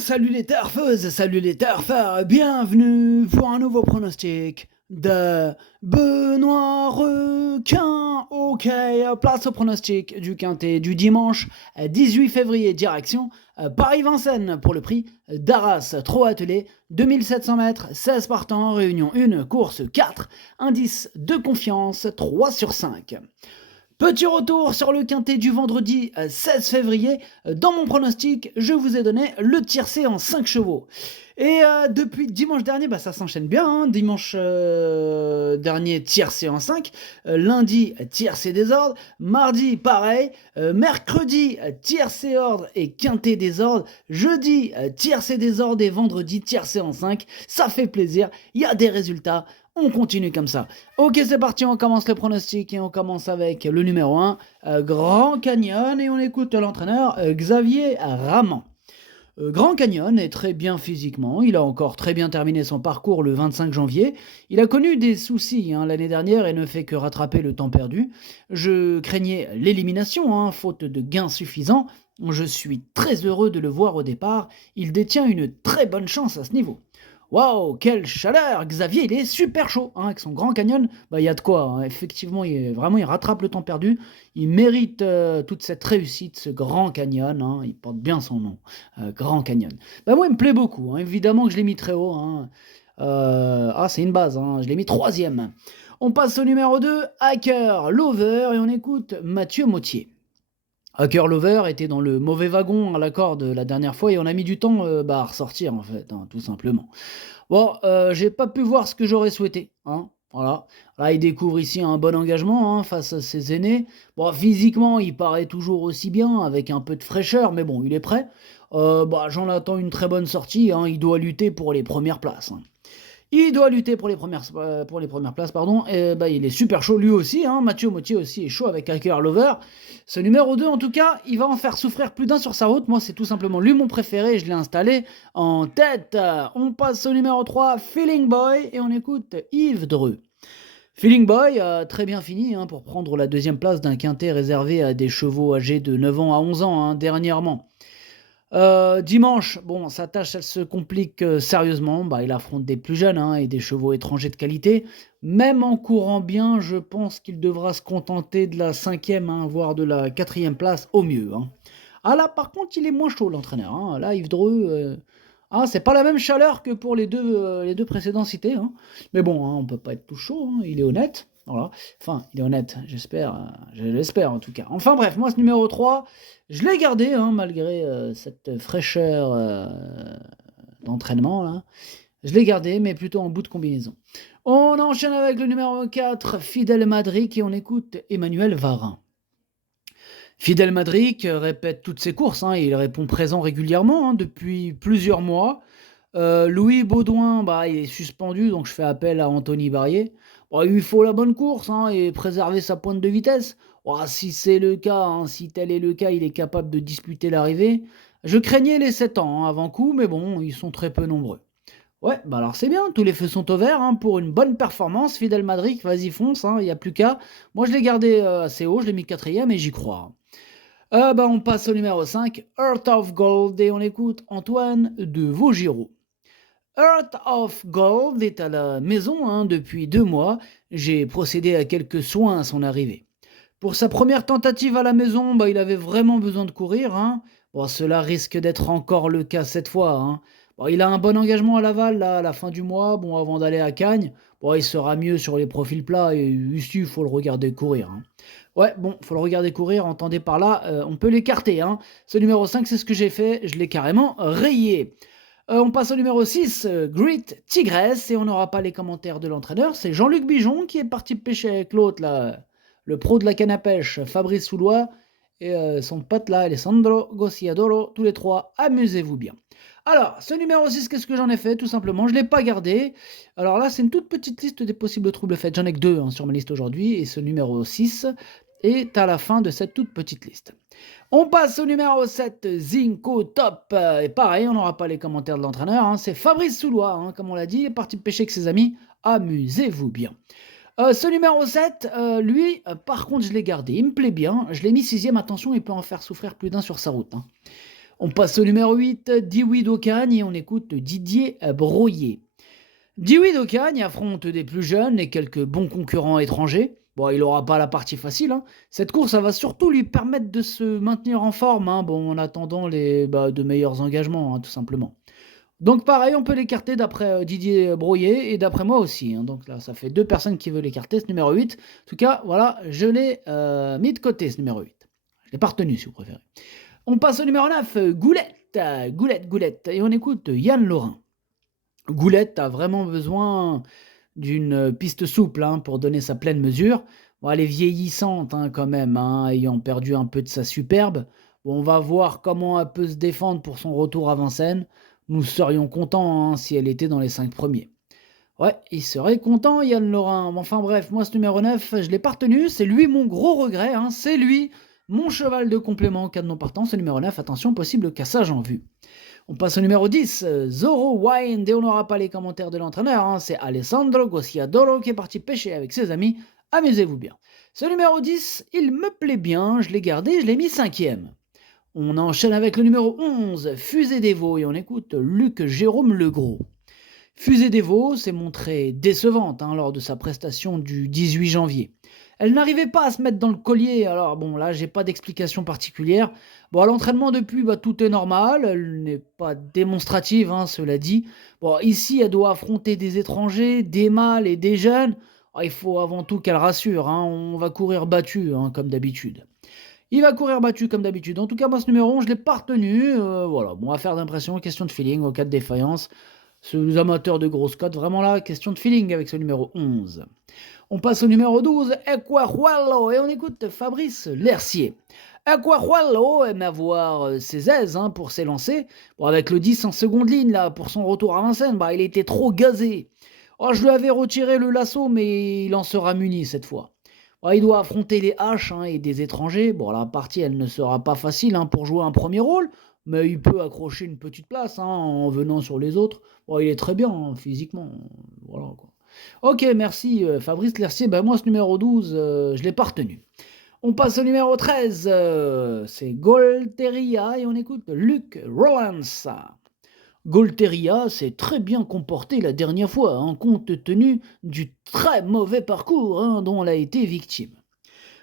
Salut les turfeuses, salut les turfeurs, bienvenue pour un nouveau pronostic de Benoît Requin. Ok, place au pronostic du quintet du dimanche 18 février, direction Paris-Vincennes pour le prix d'Arras. Trop attelé, 2700 mètres, 16 partants, réunion 1, course 4, indice de confiance 3 sur 5. Petit retour sur le quintet du vendredi 16 février. Dans mon pronostic, je vous ai donné le tiercé en 5 chevaux. Et depuis dimanche dernier, ça s'enchaîne bien. Hein. Dimanche dernier, tiercé en 5. Lundi, tiercé désordre. Mardi, pareil. Mercredi, tiercé ordre et quintet désordre. Jeudi, tiercé désordre et vendredi, tiercé en 5. Ça fait plaisir. Il y a des résultats. On continue comme ça. Ok, c'est parti, on commence le pronostic et on commence avec le numéro 1, Grand Canyon, et on écoute l'entraîneur Xavier Raman. Grand Canyon est très bien physiquement, il a encore très bien terminé son parcours le 25 janvier. Il a connu des soucis l'année dernière et ne fait que rattraper le temps perdu. Je craignais l'élimination, faute de gains suffisants. Je suis très heureux de le voir au départ, il détient une très bonne chance à ce niveau. Waouh, quelle chaleur! Xavier, il est super chaud, avec son Grand Canyon. Il y a de quoi, effectivement, il rattrape le temps perdu. Il mérite toute cette réussite, ce Grand Canyon. Il porte bien son nom, Grand Canyon. Moi, il me plaît beaucoup. Évidemment que je l'ai mis très haut. C'est une base. Je l'ai mis 3e. On passe au numéro 2, Hacker Lover, et on écoute Mathieu Mottier. Hacker Lover était dans le mauvais wagon à la corde la dernière fois et on a mis du temps à ressortir en fait, tout simplement. Bon, j'ai pas pu voir ce que j'aurais souhaité. Voilà. Là, il découvre ici un bon engagement face à ses aînés. Bon, physiquement, il paraît toujours aussi bien, avec un peu de fraîcheur, mais bon, il est prêt. J'en attends une très bonne sortie. Il doit lutter pour les premières places. Il doit lutter pour les premières places, pardon. Et il est super chaud lui aussi. Mathieu Mottier aussi est chaud avec Hacker Lover. Ce numéro 2, en tout cas, il va en faire souffrir plus d'un sur sa route. Moi, c'est tout simplement lui mon préféré. Je l'ai installé en tête. On passe au numéro 3, Feeling Boy. Et on écoute Yves Dreux. Feeling Boy a très bien fini pour prendre la 2e place d'un quintet réservé à des chevaux âgés de 9 ans à 11 ans dernièrement. Dimanche, sa tâche elle se complique sérieusement. Il affronte des plus jeunes et des chevaux étrangers de qualité. Même en courant bien, je pense qu'il devra se contenter de la 5e, voire de la 4e place au mieux. Là, par contre, il est moins chaud l'entraîneur. Là, Yves Dreux, c'est pas la même chaleur que pour les deux précédents cités. Mais bon, on peut pas être tout chaud. Il est honnête. Voilà. Enfin, il est honnête, j'espère. Je l'espère en tout cas. Enfin bref, moi ce numéro 3, je l'ai gardé malgré cette fraîcheur d'entraînement. Là. Je l'ai gardé, mais plutôt en bout de combinaison. On enchaîne avec le numéro 4, Fidel Madric, et on écoute Emmanuel Varin. Fidel Madric répète toutes ses courses, et il répond présent régulièrement depuis plusieurs mois. Louis Baudouin, il est suspendu, donc je fais appel à Anthony Barrier. Il lui faut la bonne course et préserver sa pointe de vitesse. Si c'est le cas, si tel est le cas, il est capable de disputer l'arrivée. Je craignais les 7 ans avant coup, mais bon, ils sont très peu nombreux. Ouais, alors c'est bien, tous les feux sont au vert pour une bonne performance. Fidel Madric, vas-y fonce, il n'y a plus qu'à. Moi je l'ai gardé assez haut, je l'ai mis 4e et j'y crois. On passe au numéro 5, Heart of Gold, et on écoute Antoine de Vaugirard. Heart of Gold est à la maison depuis 2 mois. J'ai procédé à quelques soins à son arrivée. Pour sa première tentative à la maison, il avait vraiment besoin de courir. Cela risque d'être encore le cas cette fois. Il a un bon engagement à Laval là, à la fin du mois, avant d'aller à Cagnes. Il sera mieux sur les profils plats et ici, il faut le regarder courir. Faut le regarder courir, entendez par là, on peut l'écarter. Ce numéro 5, c'est ce que j'ai fait, je l'ai carrément rayé. On passe au numéro 6, Great Tigress, et on n'aura pas les commentaires de l'entraîneur. C'est Jean-Luc Bijon qui est parti pêcher avec l'autre, là, le pro de la canne à pêche, Fabrice Soulois, et son pote là, Alessandro Gossiadoro, tous les 3, amusez-vous bien. Alors, ce numéro 6, qu'est-ce que j'en ai fait? Tout simplement, je ne l'ai pas gardé. Alors là, c'est une toute petite liste des possibles troubles faits. J'en ai que 2 sur ma liste aujourd'hui, et ce numéro 6 est à la fin de cette toute petite liste. On passe au numéro 7, Zinco Top. Et pareil, on n'aura pas les commentaires de l'entraîneur. C'est Fabrice Soulois, comme on l'a dit, il est parti pêcher avec ses amis. Amusez-vous bien. Ce numéro 7, lui, par contre, je l'ai gardé. Il me plaît bien. Je l'ai mis 6e. Attention, il peut en faire souffrir plus d'un sur sa route. On passe au numéro 8, Dewey d'Ocagne, et on écoute Didier Broyer. Dewey d'Ocagne affronte des plus jeunes et quelques bons concurrents étrangers. Bon, il n'aura pas la partie facile, hein. Cette course, ça va surtout lui permettre de se maintenir en forme, hein, bon, en attendant de meilleurs engagements, hein, tout simplement. Donc pareil, on peut l'écarter d'après Didier Broyer et d'après moi aussi, hein. Donc là, ça fait 2 personnes qui veulent l'écarter, ce numéro 8. En tout cas, voilà, je l'ai mis de côté, ce numéro 8. Je l'ai pas retenu, si vous préférez. On passe au numéro 9, Goulette. Et on écoute Yann Laurin. Goulette a vraiment besoin d'une piste souple, hein, pour donner sa pleine mesure. Bon, elle est vieillissante, hein, quand même, hein, ayant perdu un peu de sa superbe. Bon, on va voir comment elle peut se défendre pour son retour à Vincennes. Nous serions contents, hein, si elle était dans les 5 premiers. Ouais, il serait content, Yann Laurin. Enfin bref, moi ce numéro 9, je l'ai pas retenu. C'est lui mon gros regret, hein. C'est lui mon cheval de complément en cas de non partant. Ce numéro 9, attention, possible cassage en vue. On passe au numéro 10, Zorro Wind, et on n'aura pas les commentaires de l'entraîneur, hein. C'est Alessandro Gociadoro qui est parti pêcher avec ses amis. Amusez-vous bien. Ce numéro 10, il me plaît bien, je l'ai gardé, je l'ai mis 5e. On enchaîne avec le numéro 11, Fusée des Veaux, et on écoute Luc Jérôme Legros. Fusée des Veaux s'est montrée décevante, hein, lors de sa prestation du 18 janvier. Elle n'arrivait pas à se mettre dans le collier, alors bon, là, j'ai pas d'explication particulière. Bon, à l'entraînement depuis, tout est normal, elle n'est pas démonstrative, hein, cela dit. Bon, ici, elle doit affronter des étrangers, des mâles et des jeunes. Ah, il faut avant tout qu'elle rassure, hein, on va courir battu, hein, comme d'habitude. Il va courir battu comme d'habitude. En tout cas, moi, ce numéro 11, je ne l'ai pas retenu. Voilà, bon, affaire d'impression, question de feeling, au cas de défaillance. Les amateurs de grosses cotes, vraiment là, question de feeling avec ce numéro 11. On passe au numéro 12, Equajuelo, et on écoute Fabrice Lercier. Equajuelo aime avoir ses aises, hein, pour s'élancer. Bon, avec le 10 en seconde ligne, là, pour son retour à Vincennes, il était trop gazé. Oh, je lui avais retiré le lasso, mais il en sera muni cette fois. Bon, il doit affronter les haches, hein, et des étrangers. Bon, la partie, elle ne sera pas facile, hein, pour jouer un premier rôle, mais il peut accrocher une petite place, hein, en venant sur les autres. Bon, il est très bien, hein, physiquement. Voilà, quoi. Ok, merci Fabrice Lercier. Moi, ce numéro 12, je ne l'ai pas retenu. On passe au numéro 13, c'est Golteria, et on écoute Luc Rollins. Golteria s'est très bien comportée la dernière fois, hein, compte tenu du très mauvais parcours, hein, dont elle a été victime.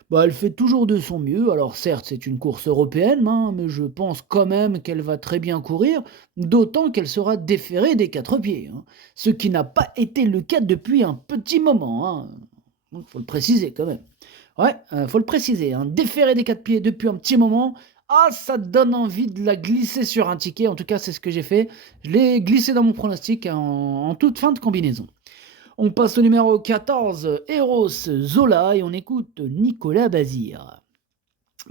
Elle fait toujours de son mieux, alors certes c'est une course européenne, hein, mais je pense quand même qu'elle va très bien courir, d'autant qu'elle sera déférée des 4 pieds, hein, ce qui n'a pas été le cas depuis un petit moment, hein. Donc faut le préciser quand même. Ouais, faut le préciser, hein, déférée des 4 pieds depuis un petit moment, ah ça donne envie de la glisser sur un ticket, en tout cas c'est ce que j'ai fait, je l'ai glissé dans mon pronostic en toute fin de combinaison. On passe au numéro 14, Eros Zola, et on écoute Nicolas Bazir.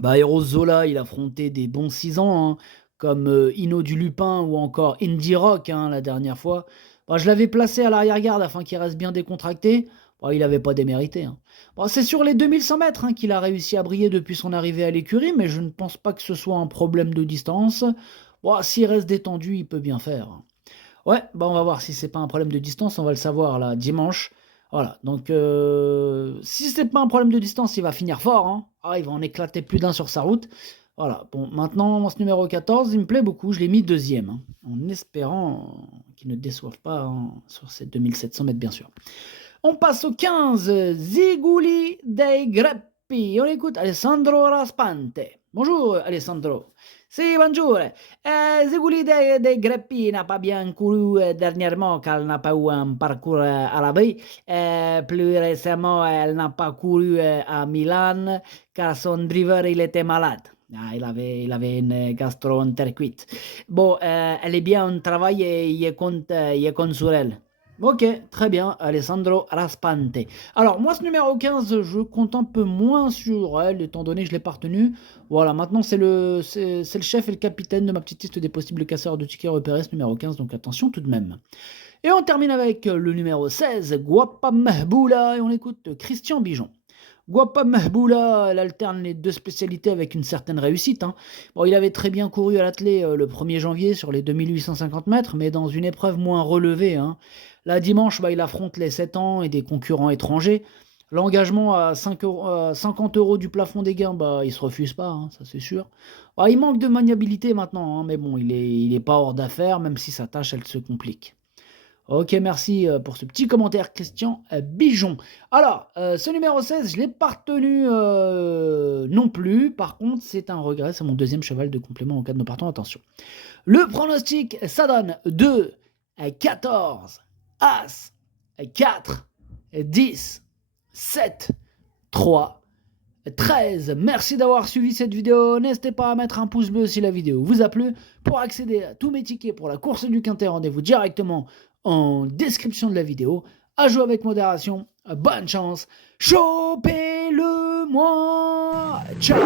Eros Zola, il affrontait des bons 6 ans, hein, comme Inno du Lupin ou encore Indie Rock, hein, la dernière fois. Je l'avais placé à l'arrière-garde afin qu'il reste bien décontracté. Il n'avait pas démérité, hein. C'est sur les 2100 mètres, hein, qu'il a réussi à briller depuis son arrivée à l'écurie, mais je ne pense pas que ce soit un problème de distance. S'il reste détendu, il peut bien faire. Ouais, on va voir si c'est pas un problème de distance, on va le savoir là dimanche. Voilà, donc si c'est pas un problème de distance, il va finir fort, hein. Il va en éclater plus d'un sur sa route. Voilà, bon, maintenant ce numéro 14, il me plaît beaucoup, je l'ai mis 2e, hein, en espérant qu'il ne déçoive pas, hein, sur ces 2700 mètres bien sûr. On passe au 15, Ziguli dei Grappi. On écoute Alessandro Raspante. Bonjour Alessandro. Si, bonjour. Ziguli dei Grappi n'a pas bien couru dernièrement, car elle n'a pas eu un parcours à l'abri. Plus récemment, elle n'a pas couru à Milan, car son driver, il était malade. Il avait une gastro-entérite. Elle est bien en travail et il compte sur elle. Ok, très bien, Alessandro Raspante. Alors, moi, ce numéro 15, je compte un peu moins sur elle, étant donné que je ne l'ai pas retenu. Voilà, maintenant, c'est le chef et le capitaine de ma petite liste des possibles casseurs de tickets repérés, ce numéro 15, donc attention tout de même. Et on termine avec le numéro 16, Guapa Mahboula, et on écoute Christian Bijon. Guapa Mahboula, elle alterne les 2 spécialités avec une certaine réussite, hein. Il avait très bien couru à l'athlé le 1er janvier sur les 2850 mètres, mais dans une épreuve moins relevée, hein. Là, dimanche, il affronte les 7 ans et des concurrents étrangers. L'engagement à 50 € du plafond des gains, bah, il se refuse pas, hein, ça c'est sûr. Bah, il manque de maniabilité maintenant, hein, mais bon, il est pas hors d'affaire, même si sa tâche, elle se complique. OK, merci, pour ce petit commentaire Christian, Bijon. Alors, ce numéro 16, je l'ai pas retenu, non plus. Par contre, c'est un regret, c'est mon deuxième cheval de complément en cas de nos partants, attention. Le pronostic, ça donne 2, 14, As, 4, 10, 7, 3, 13. Merci d'avoir suivi cette vidéo. N'hésitez pas à mettre un pouce bleu si la vidéo vous a plu. Pour accéder à tous mes tickets pour la course du Quintet, rendez-vous directement en description de la vidéo. À jouer avec modération. Bonne chance. Chopez-le moi. Ciao.